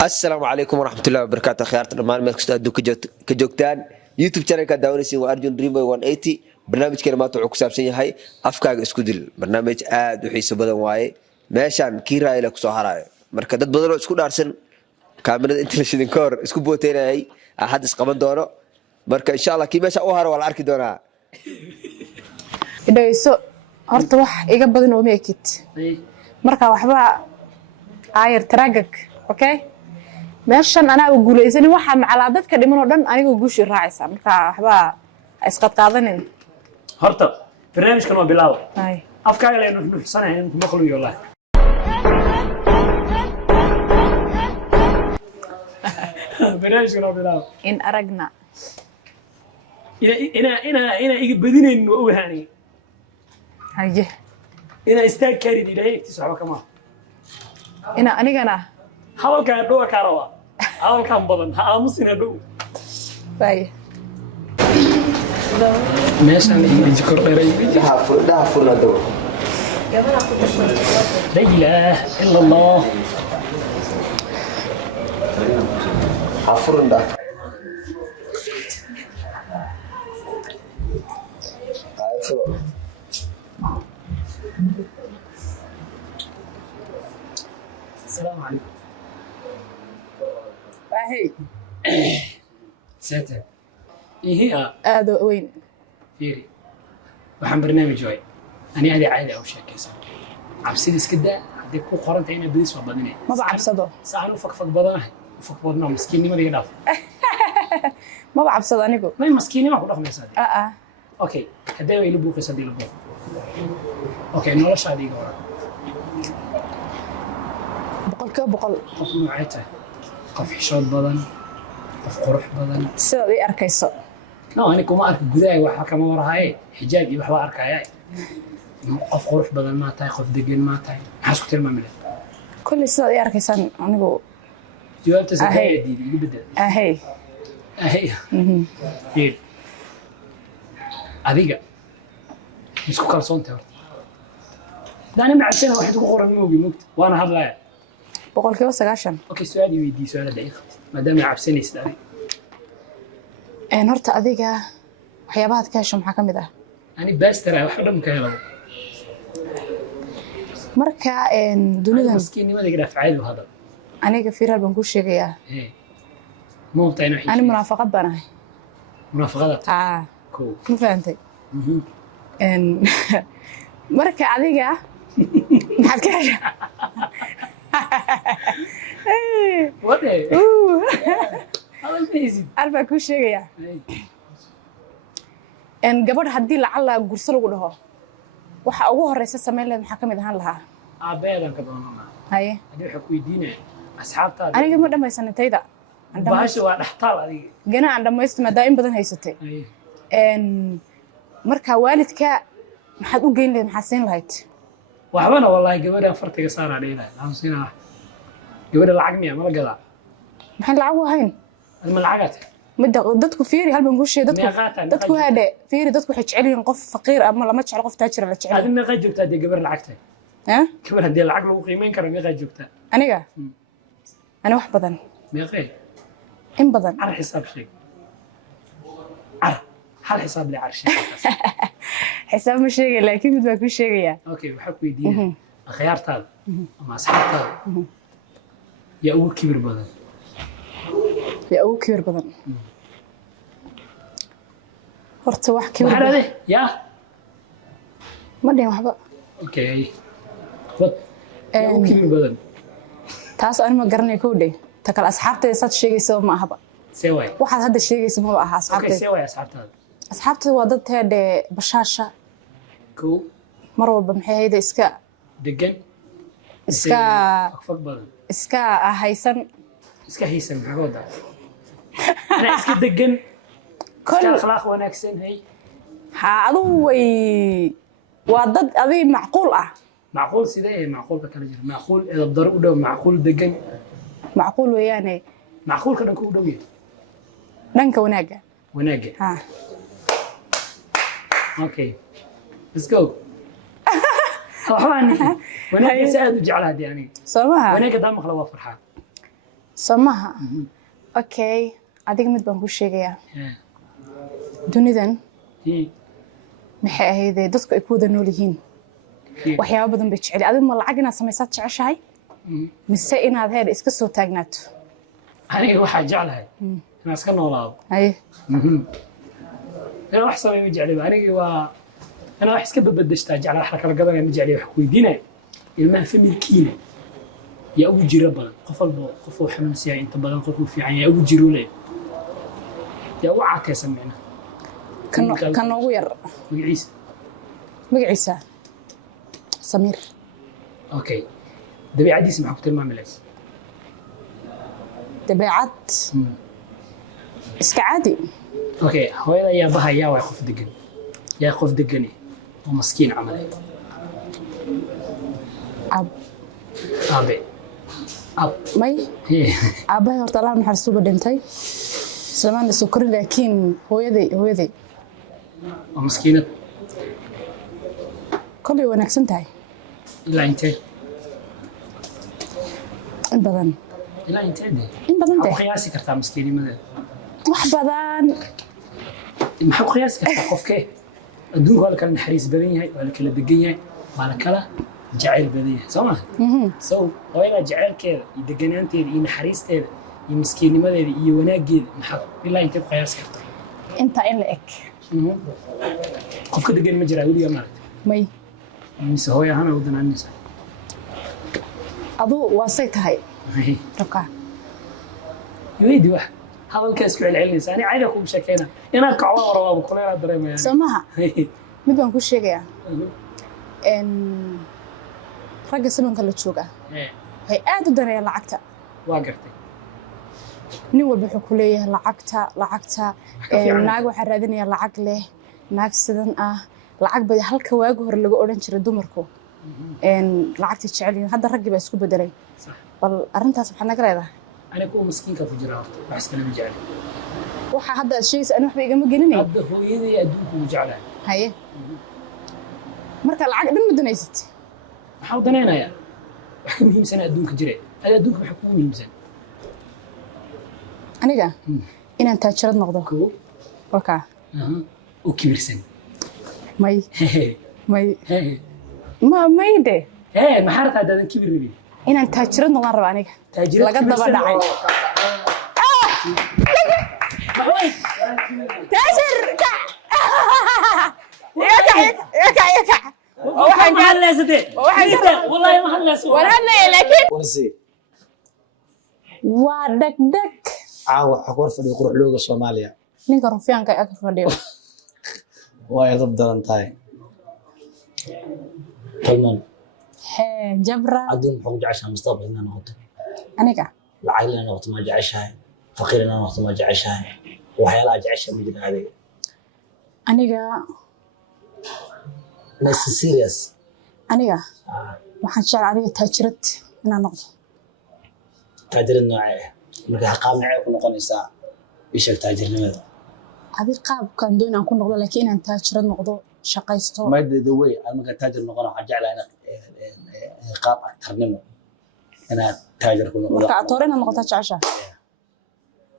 السلام عليكم ورحمة الله وبركاته. خيارات الرمان ملك استاذ كجوكتان يوتيوب channel كداونيسي وأرجون دريم 180 برنامج كلمات وعكساب سنة هاي أفكار إسكودل برنامج آد وحيس بدن واي ماشان كيرا إلى كسوهراء مركزات بدلوا إسكود أرسن كاميرا إنترناشونال كور إسكود بوتين هاي أحد إسقامن دونه مركز إن شاء الله كي ماشا أوهر ولا أركي دونه إذا يسوء هرت وح يقبض إنه ميكت مركز وحبا عاير تراجك أوكي meeshan anaa u guuleysani waxa macala dadka dhiman oo dhan aniga guushi raacaysa marka waxba isqad qaadanin horta barnaamijkan waa bilaabo ay afkaaga la inuu nuxsanayn kuma khuluyo wallahi barnaamijkan waa bilaabo in aragna ina iga badinayn oo wahaani haye ina istaag kari diray tisoo kama ina anigana hadalka dhoo kaarawa hadalkan badan ha aamusina dhow bay meeshan inji kordheeray daha furna dhow la ilaha illa allah hafurna السلام عليكم هي ساتر إيه هذا وين فيري وحن برنامج واي أنا هذه عادة أو شيء كذا عبسيدس كده هديك كو قرنت هنا بديس وبدني ما بعبصده سأنا فك بدنه فك بدنه مسكيني ما يقدر ما بعبصده أنا جو ما مسكيني ما أقول لكم يا سادي أوكي هدي يلبوك يا سادي يلبوك أوكي نولا شادي جورا بقول قف نوعيته قف حشود بدن قف قرح بدن سوي أركيسو أنا كم أرك جداي وح كم وراها حجابي وح أركاي قف قرح بدن ما تاي قف دقن ما تاي حاسك كتير ما ملك كل سوي أركيسان أنا جو جواب تسكاي دي يبدأ أهي إيه أديك مسكو كالسون تور ده أنا معسنا واحد قرر موجي مكت وأنا هذا بقول كيف سجاشن أوكي سؤالي ويدي سؤال دقيقة ما دام عبسني سداري نورت أديك حيابات كاش محاكم ده أنا بس ترى واحد من كهلا مركا دنيا مسكيني ما تقدر فعال وهذا أنا كفيرة بنقول شيء يا إيه مو بتاعنا حين أنا منافقات بنا منافقات كو مو فهمتي إن مركا أديك محد كاش وات هذا البيزي ألف كل شيء يا إن قبل هدي لعلا قرص له كلها وح أوه الرئيس السمين اللي محكمة هان لها عبادة كبرنا هاي هذي حكوا يدينا أصحاب تاني أنا قبل ما يسنتي ذا باش واحد احتال هذه جنا عندما يستمع دائما بدن هيستي إن مركا والدك محد وجين لي محسين لهيت وحبنا والله قبل فرتك صار علينا خمسين قبل العقمية ما لقى محل العوة هين الملعقات مدة دتكو فيري هل بنقول شيء دتكو هذا فيري دتكو حتشعلين قف فقير أما لما تشعل قف تاجر ولا تشعل هذا ما قد جبتها دي قبل العقتين قبل هدي العقل وقيمين كرم ما قد جبتها أنا واحد بدن ما غير إن بدن على حساب شيء على هل حساب لي عرش حساب مش شيء لكن بدك كل شيء يا اوكي وحكوا يدينا خيارت هذا مع اصحاب هذا يا اول كبر بدن هرت واحد كبر بدن يا ما دي وحبا اوكي بط يا اول كبر بدن تاس انا ما قرني كودي تكل اصحابتي صد شيء يسوي ما هبا سوي واحد هذا الشيء اسمه بقى اصحابتي اوكي سوي اصحابتي أصحابتي وضدت هذا بشاشة كو مرة بمحي هيدا إسكا دقن إسكا بدن إسكا هيسن محقودة أنا إسكا دقن إسكا أخلاق وناكسن هي هذا وضد أبي معقول معقول سيدي معقول بكالجر معقول إذا الضرب ده معقول دقن معقول وياني معقول كده نكون دوية ننك وناجا اوكي let's go طبعا وناك سعد وجعلها يعني سماها وناك دام خلوا فرحة samaha okay adiga mid baan ku sheegayaa dunidan maxay ahayd dadku ay ku wada nool yihiin waxyaabo badan bay jecel adiga ma lacag inaad samaysaad jeceshahay mise inaad heer iska soo taagnaato aniga waxaa jeclahay inaan iska noolaado haye inaan wax sameeyo ma jecli aniga waa inaan wax iska badbadashtaa jecla wax la kala gadanaya ma jecli wax ku weydiinaya ilmaha familkiina yaa ugu jira badan qof walba qof uu xanuunsan yahay inta badan qof uu fiican yahay ugu jiro leeyahay yaa ugu caateysan micna kan noogu yar magaciisa Samir okay dabeecadiisa maxaa ku tilmaami lahayd dabeecad iska caadi okay hooyada yaa bahaya waa qof degan yaa qof degan oo maskiin camal ab may aabbahay horta Allah naxariisto dhintay salamaan soo korin laakiin hooyaday oo maskiinad kolay wanaagsan tahay ilaa intee in badan maxaa qiyaasi kartaa maskiinimadeeda wax badan maxaa qiyaasi kartaa qofkee adduunka waa la kala naxariis badan yahay waa la kala degan yahay waa la kala jacayl badan yahay soo ma so hooyada jacaylkeeda iyo deganaanteeda iyo naxariisteeda iyo maskiinimadeeda iyo wanaageeda maxaa ilaa intee qiyaasi kartaa inta in la eg qofka degan ma jiraa weligaa maaragtay may mise hooyo ahaan ugu danaanaysa aduu waa say tahay raqaa weydii wax hadalkaas ku celcelinaysa ani cayda kugu sheekayna inaan kacdo waraabo kuleena dareemaya samaha mid baan ku sheegayaa ragga sabanka la jooga waxay aad u dareeyaan lacagta waa gartay nin walba wuxuu ku leeyahay lacagta naag waxaa raadinaya lacag leh naag sidan ah lacag badi halka waagi hore laga odhan jiray dumarku lacagta jecel yihiin hadda raggii baa isku bedelay bal arrintaas maxaad naga leedahay aniga kuwa maskiinka ku jira horta wax iskala ma jecel waxa hadda aad sheegaysa ani waxba igama gelinay hadda hooyaday adduunka ugu jeclahay haye marka lacag dhan ma danaysid maxaa u danaynayaa wax ka muhiimsan adduunka jire ada adduunka waxa kugu muhiimsan aniga inaan taajirad noqdo walkaa oo kibirsan may de maxaa rabtaa haddaadan kibir rabin inaan taajirad noqdaan raba aniga laga daba dhacay taajir waxaan ka hadlaysatee wallahi ma hadlayso waan hadlaya laakiin waa dhegdheg caawa waxa ku fadhiyo qurux looga Soomaaliya ninka rufiyaanka ag fadhiyo way dad daran tahay talman jabra adun wuxuu jeceshaa mustaqbalna noqoto aniga lacag la noqoto ma jeceshahay faqirna noqoto ma jeceshahay waxyaalaha jeceshaa ma jiraan aniga nice serious aniga waxaan jecel adiga taajirad inaan noqdo taajirad noocee marka qaab noocee ku noqonaysaa isha taajirnimada adi qaabkan doon aan ku noqdo laakiin inaan taajirad noqdo shaqaysto ma the way marka taajir noqon waxa jeclaa qaab aktarnimo inaad taajir ku noqdo marka atoore inaan noqoto jecesha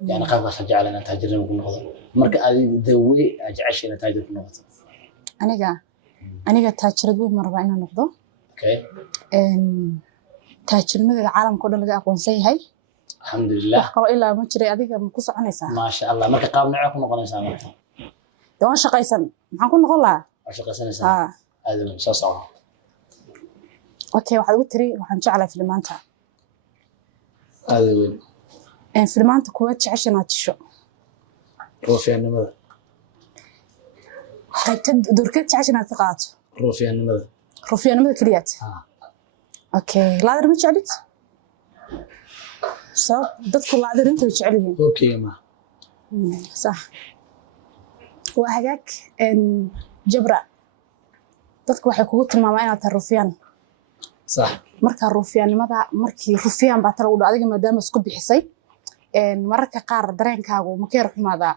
yani qaabkaas jeclaa inaad taajirnimo ku noqdo marka adiga the way aad jeceshaa inaad taajir ku noqoto aniga taajirad weyn ma rabaa inaan noqdo okay taajirnimadeeda caalamka oo dhan laga aqoonsan yahay alxamdulilah wax kaloo ilaa ma jiray adiga ma ku soconaysaa maasha allah marka qaab noocee ku noqonaysaa marka de waan shaqaysan maxaan ku noqon lahaa waa shaqaysanaysaa aadam soo soco okay waxaad ugu tiri waxaan jeclahay filimaanta aadam filimaanta kuwaad jecesha inaad jisho ruufiyaannimada qaybta doorkeed jecesha inaad ka qaadato ruufiyaannimada keliyaad okay laadar ma jeclid sabab dadku laadarinta way jecel yihiin okay ma صح وهجاك جبرة dadku waxay kugu tilmaamaan inaad tahay rufiyaan صح marka rufiyaannimada markii rufiyaan baa tala u dhaw adiga maadaama isku bixisay mararka qaar dareenkaagu ma keer xumaada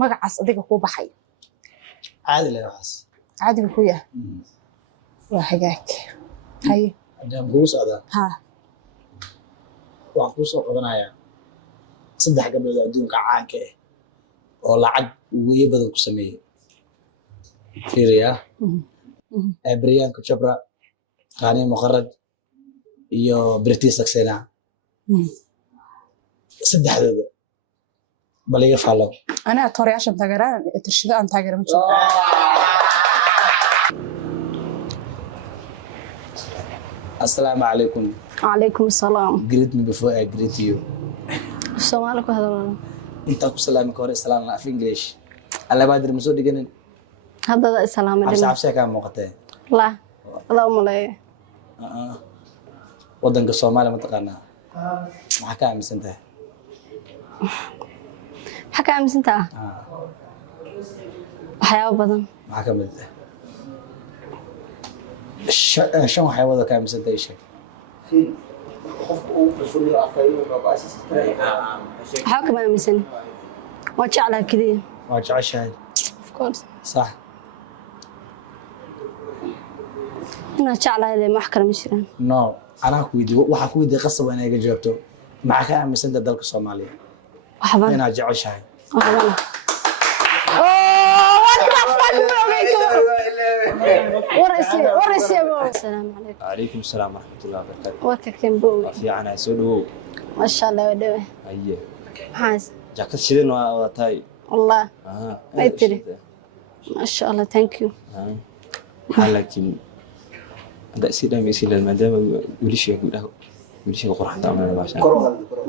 magacaas adiga ku baxay caadi la waxas caadi ku yahay waa hagaag hay hadaan kugu socdaa ha waxaan kuu soo qabanayaa 3 gabdhood oo adduunka caanka ah oo lacag weeye badan ku sameeyay fiiriya Priyanka Chopra Rani Mukherjee iyo Priti Saxena saddexdooda bal iga follow أنا أتوري عشان تاجران ترشيد عن تاجر مش Assalamu alaikum. وعليكم السلام Greet me before I greet you. السلام عليكم هذا Inta ku salaami ka hor salaam af English. Alla baadir ma soo dhiganin. هذا السلام عليكم Cabsi ka muuqatay. لا اللهم لا Wadanka Soomaaliya ma taqaanaa. Maxaa ka aaminsan tahay? حكى أمس أنت حياة بدن Maxaa ka mid ah? Shan waxyaabada ka aaminsan tahay sheeg. حكى ما أمسني وجعلها كذي Waa jeceshahay. of course Sax. أنا جعلها اللي ما أحكي مشرين No. Anaa ku weydiiyo waxa ku weydiiyo qasab inay iga jawaabto. Maxaa ka aaminsan tahay dalka Soomaaliya? وحبان Inaad jeceshahay. وحبان ورسي السلام عليكم عليكم السلام ورحمة الله وبركاته. وككم بوي في عنا سودو. ما شاء الله ودوي أيه. حاس جاكت شدين وتاي. والله ما يدري. ما شاء الله ثانك يو لكن هذا سيدا ميسيل المدام وليش يقول له وليش يقول راح تعمل باشا.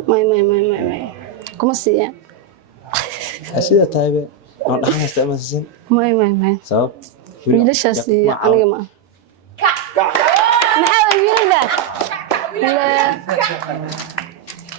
ما كم السيا سيدا تايبة. ما راح نستعمل سين. ما سبب. ليش السيا أنا ما نحاول يقول لا